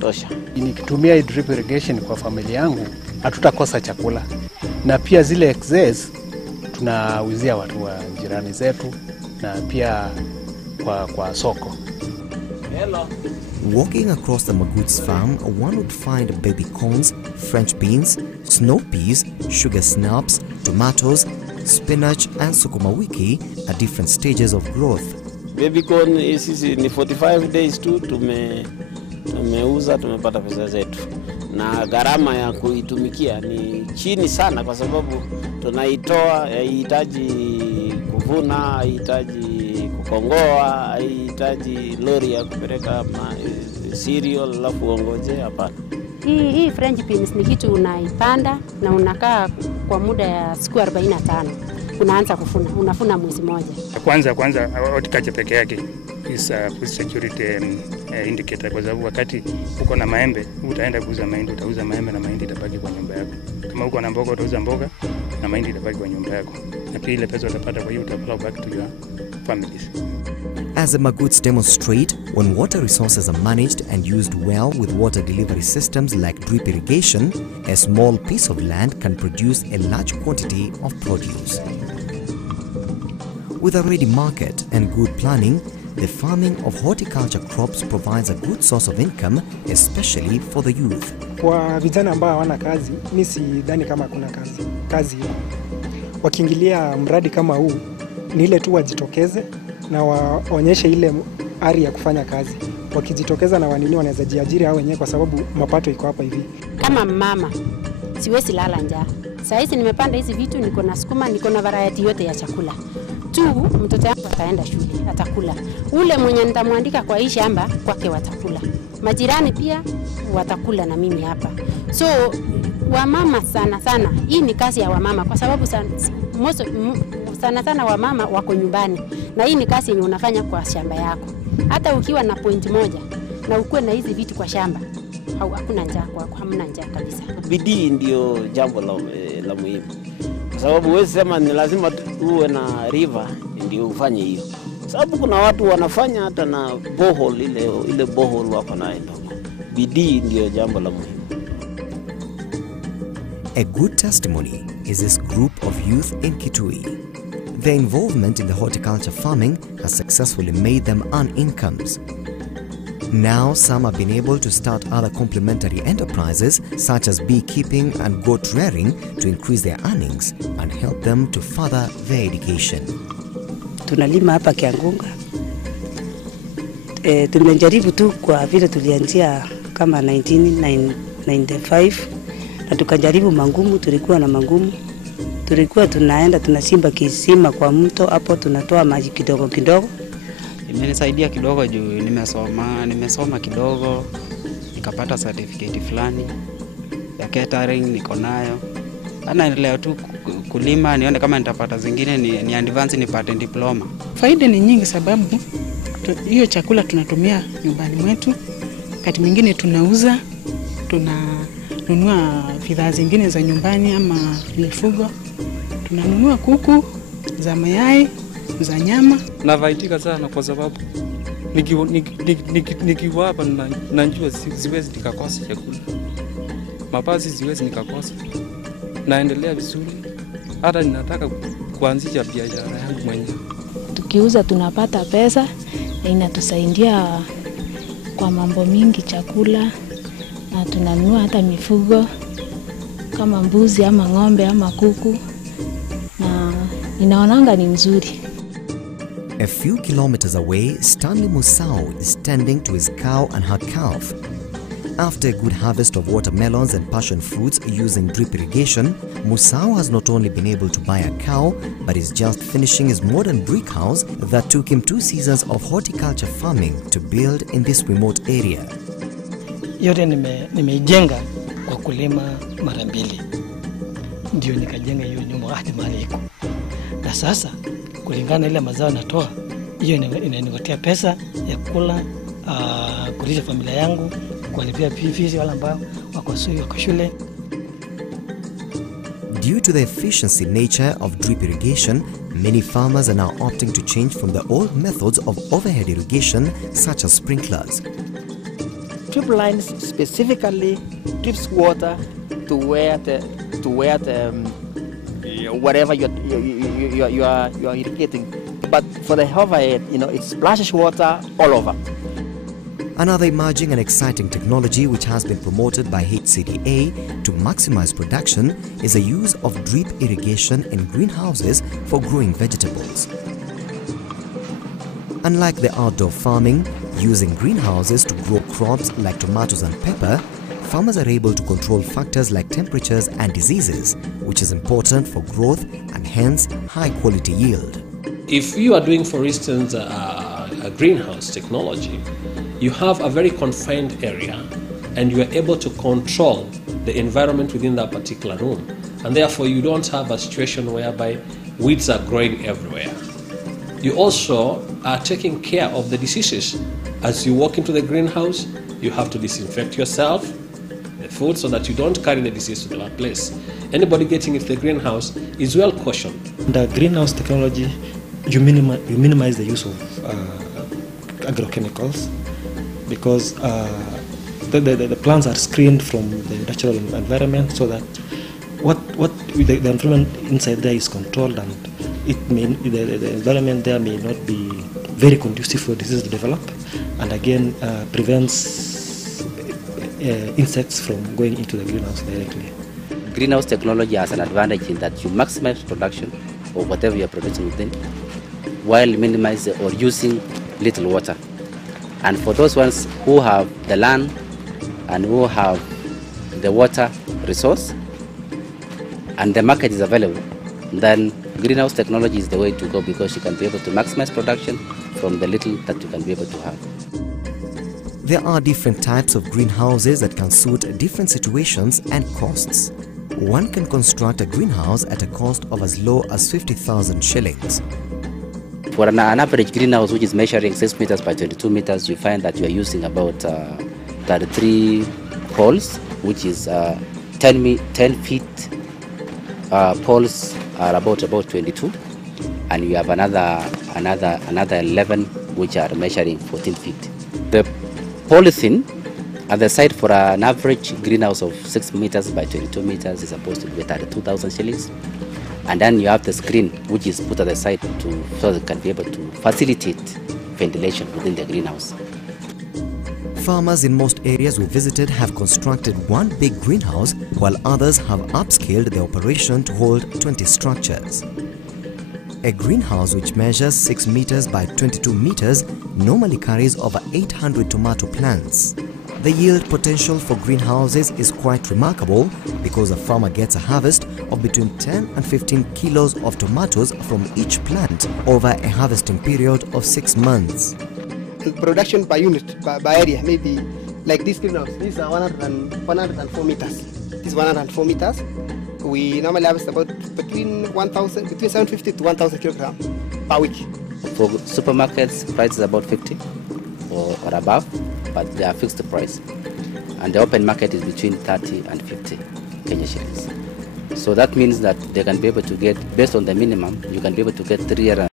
Tosha. Nikitumia drip irrigation kwa familia yangu, hatutakosa chakula. Na pia zile excess tunauzia watu wa jirani zetu na pia kwa soko. Hello. Walking across the Magoots farm, one would find baby corns, French beans, snow peas, sugar snaps, tomatoes, spinach and sukuma wiki at different stages of growth. Baby corn sisi ni 45 days tu tumeuza, tumepata pesa zetu. Na gharama ya kuitumikia ni chini sana kwa sababu tunaitoa, haihitaji kuvuna, haihitaji kukongoa, haihitaji lori ya kupeleka cereal alafu uongoje, hapana. Hii French beans ni kitu unaipanda na unakaa kwa muda ya siku 45. Unaanza kufuna, unafuna mwezi mmoja. Kwanza horticulture peke yake is food security indicator, kwa sababu wakati uko na maembe utaenda kuuza mahindi, utauza maembe na mahindi itabaki kwa nyumba yako. Kama uko na mboga utauza mboga na mahindi itabaki kwa nyumba yako. Na pia ile pesa utapata kwa hiyo utaplow back to your families. As the Magoots demonstrate, when water resources are managed and used well with water delivery systems like drip irrigation, a small piece of land can produce a large quantity of produce. With a ready market and good planning, the farming of horticulture crops provides a good source of income, especially for the youth. Kwa vijana ambao hawana kazi, mimi sidhani kama kuna kazi. Wakiingilia mradi kama huu, ni ile tu wajitokeze na waonyeshe ile ari ya kufanya kazi. Wakijitokeza na wanini wanaweza jiajiri hao wenyewe kwa sababu mapato iko hapa hivi. Kama mama, siwezi lala njaa. Sasa hizi nimepanda hizi vitu, niko na sukuma, niko na variety yote ya chakula. Mtoto wangu ataenda shule, atakula. Ule mwenye nitamwandika kwa hii shamba kwake watakula. Majirani pia watakula na mimi hapa. So wamama sana, hii ni kazi ya wamama kwa sababu sana wamama wako nyumbani. Na hii ni kazi yenye unafanya kwa shamba yako. Hata ukiwa na point moja na ukuwe na hizi vitu kwa shamba, hakuna njaa kwako, hamna njaa kabisa. Bidii ndio jambo la muhimu. Kwa sababu wewe sema ni lazima uwe na river ndio ufanye hiyo. Sababu kuna watu wanafanya hata na borehole, ile borehole wako nayo ndogo. Bidii ndio jambo la muhimu. A good testimony is this group of youth in Kitui. Their involvement in the horticulture farming has successfully made them earn incomes. Now some have been able to start other complementary enterprises such as beekeeping and goat rearing to increase their earnings and help them to further their education. Tunalima hapa Kiangunga. Tumejaribu tu kwa vile tulianzia kama 1995 na tukajaribu mangumu, tulikuwa na mangumu. Tulikuwa tunaenda tunachimba kisima kwa mto, hapo tunatoa maji kidogo kidogo. Imenisaidia kidogo juu nimesoma kidogo, nikapata certificate fulani ya catering niko nayo. Naendelea tu kulima nione kama nitapata zingine ni advance nipate diploma. Faida ni nyingi sababu hiyo chakula tunatumia nyumbani mwetu. Wakati mwingine tunauza, tunanunua bidhaa zingine za nyumbani ama mifugo. Tunanunua kuku za mayai, za nyama. Navaitika sana kwa sababu nikiwa hapa najua siwezi nikakosa chakula. Mavazi siwezi nikakosa. Naendelea vizuri. Hata ninataka kuanzisha biashara yangu mwenyewe. Tukiuza tunapata pesa na inatusaidia kwa mambo mingi, chakula, na tunanunua hata mifugo kama mbuzi ama ng'ombe ama kuku, na ninaonanga ni mzuri. A few kilometers away, Stanley Musau is tending to his cow and her calf. After a good harvest of watermelons and passion fruits using drip irrigation, Musau has not only been able to buy a cow, but is just finishing his modern brick house that took him 2 seasons of horticulture farming to build in this remote area. Yote nimeijenga kwa kulima mara mbili. Ndio nikajenga hiyo nyumba hadi mahali iko. Na sasa kulingana ile mazao natoa, hiyo inanipatia pesa ya kula, kulisha familia yangu, kuwalipia fees wale ambao wako shule. Due to the efficiency nature of drip irrigation, many farmers are now opting to change from the old methods of overhead irrigation such as sprinklers. drip lines specifically drips water to where wherever you are irrigating. But for the overhead, it splashes water all over. Another emerging and exciting technology which has been promoted by HCDA to maximize production is the use of drip irrigation in greenhouses for growing vegetables. Unlike the outdoor farming, using greenhouses to grow crops like tomatoes and pepper, farmers are able to control factors like temperatures and diseases, which is important for growth and hence high quality yield. If you are doing, for instance, a greenhouse technology, you have a very confined area and you are able to control the environment within that particular room, and therefore you don't have a situation whereby weeds are growing everywhere. You also are taking care of the diseases. As you walk into the greenhouse, you have to disinfect yourself, the food, so that you don't carry the disease to the workplace. Anybody getting into the greenhouse is well cautioned. The greenhouse technology, you minimize the use of agrochemicals, because the plants are screened from the natural environment, so that the environment inside there is controlled, and the environment there may not be very conducive for disease to develop, and again prevents insects from going into the greenhouse directly. Greenhouse technology has an advantage in that you maximize production of whatever you are producing within, while minimizing or using little water. And for those ones who have the land and who have the water resource and the market is available, then greenhouse technology is the way to go, because you can be able to maximize production from the little that you can be able to have. There are different types of greenhouses that can suit different situations and costs. One can construct a greenhouse at a cost of as low as 50,000 shillings. For an average greenhouse which is measuring 6 meters by 22 meters, you find that you are using about 33 poles, which is 10 feet. Poles are about 22, and you have another 11 which are measuring 14 feet. The polythene at the site for an average greenhouse of 6 meters by 22 meters is supposed to be 32,000 shillings. And then you have the screen which is put at the side so that it can be able to facilitate ventilation within the greenhouse. Farmers in most areas we visited have constructed one big greenhouse, while others have upscaled their operation to hold 20 structures. A greenhouse which measures 6 meters by 22 meters normally carries over 800 tomato plants. The yield potential for greenhouses is quite remarkable, because a farmer gets a harvest of between 10 and 15 kilos of tomatoes from each plant over a harvesting period of 6 months. The production per unit, by area, maybe like this greenhouse, these are 104 meters. This is 104 meters. We normally harvest about between 750 to 1,000 kilograms per week. For supermarkets, price is about 50 or above, but they are fixed price. And the open market is between 30 and 50 Kenya shillings. So that means that they can be able to get, based on the minimum, you can be able to get 3